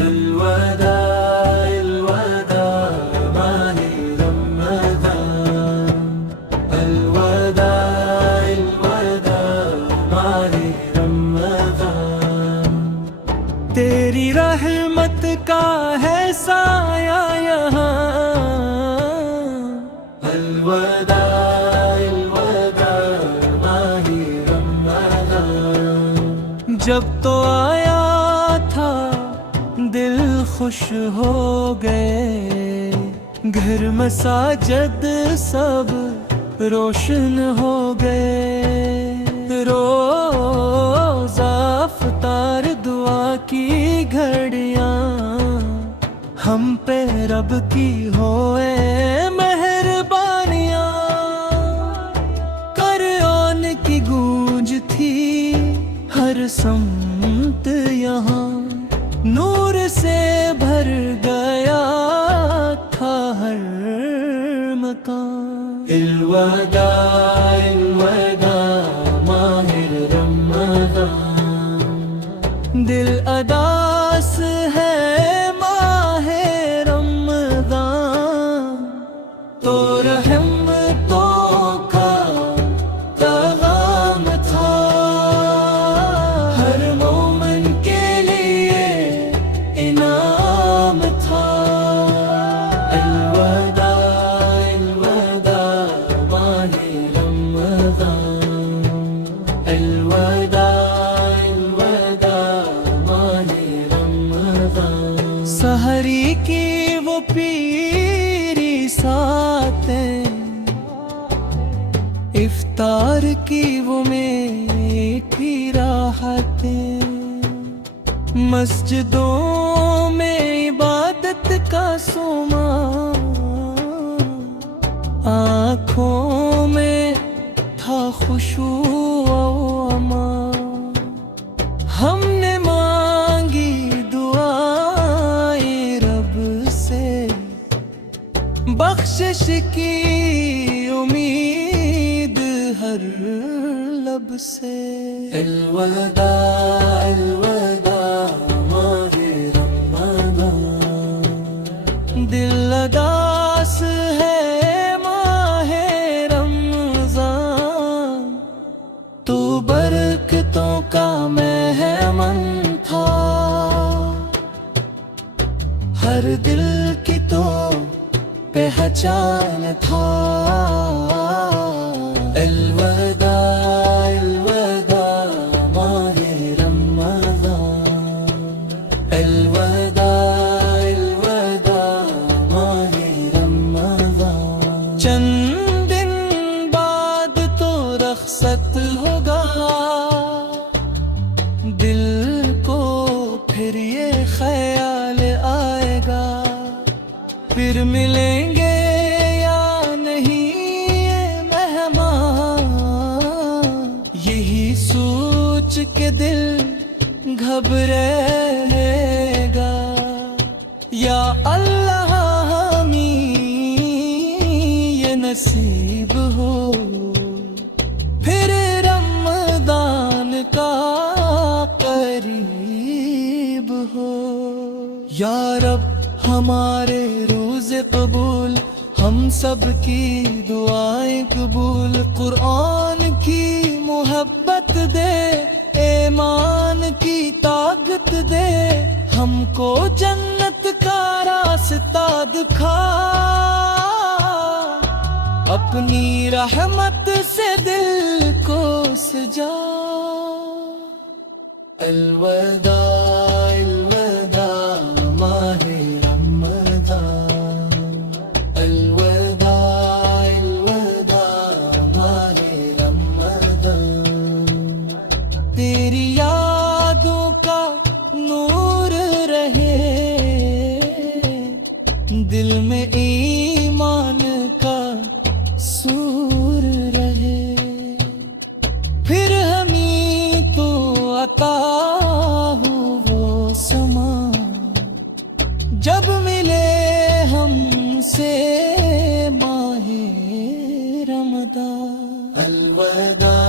الوداع الوداع ماہ رمضان، الوداع الوداع ماہ رمضان، تیری رحمت کا ہے سایہ یہاں، الوداع الوداع ماہ رمضان، جب تو آیا تھا دل خوش ہو گئے، گھر مساجد سب روشن ہو گئے، روزہ افطار دعا کی گھڑیاں ہم پہ رب کی ہوئے مہربانیاں، قرآن کی گونج تھی ہر سمت یہاں، نور سے بھر گیا تھا ہر مکان، الوداع الوداع ماہ رمضان، دل اداس ہے ماہ رمضان، تو رحمتوں کا پیغام تھا ہر مومن کے لیے انعام تھا، الوداع الوداع ماہ رمضان، الوداع الوداع ماہ رمضان، سحری کی وہ پیری ساتیں، افطار کی وہ میٹھی راحتیں، مسجدوں میں عبادت کا سامان، آنکھوں میں تھا خشوع و امان، ہم نے مانگی دعائیں رب سے، بخشش کی امید ہر لب سے، الوداع الوداع ماہ رمضان، دل اداس ہے ماہ رمضان، تو برکتوں کا مہمان تھا، ہر دل کی تو پہچان تھا، الوداع الوداع ماہ رمضان، الوداع الوداع ماہ رمضان، چند دن بعد تو رخصت ہوگا، دل کو پھر یہ خیال آئے گا، پھر ملیں گے یا نہیں یہ مہمان، یہی سوچ کے دل گھبرائے گا، یا اللہ ہمیں یہ نصیب ہو، پھر رمضان کا قریب ہو، یا رب ہمارے روزے قبول، ہم سب کی دعائیں قبول، قرآن کی محبت دے، ایمان کی طاقت دے، ہم کو جنت کا راستہ دکھا، اپنی رحمت سے دل کو سجا، الوداع الوداع ماہ رمضان، الوداع الوداع ماہ رمضان، تیری یادوں کا نور رہے، دل میں ایمان کا سور رہے، پھر ہمیں تو عطا ہو وہ سما، جب ملے ہم سے ماہ رمضان، ادا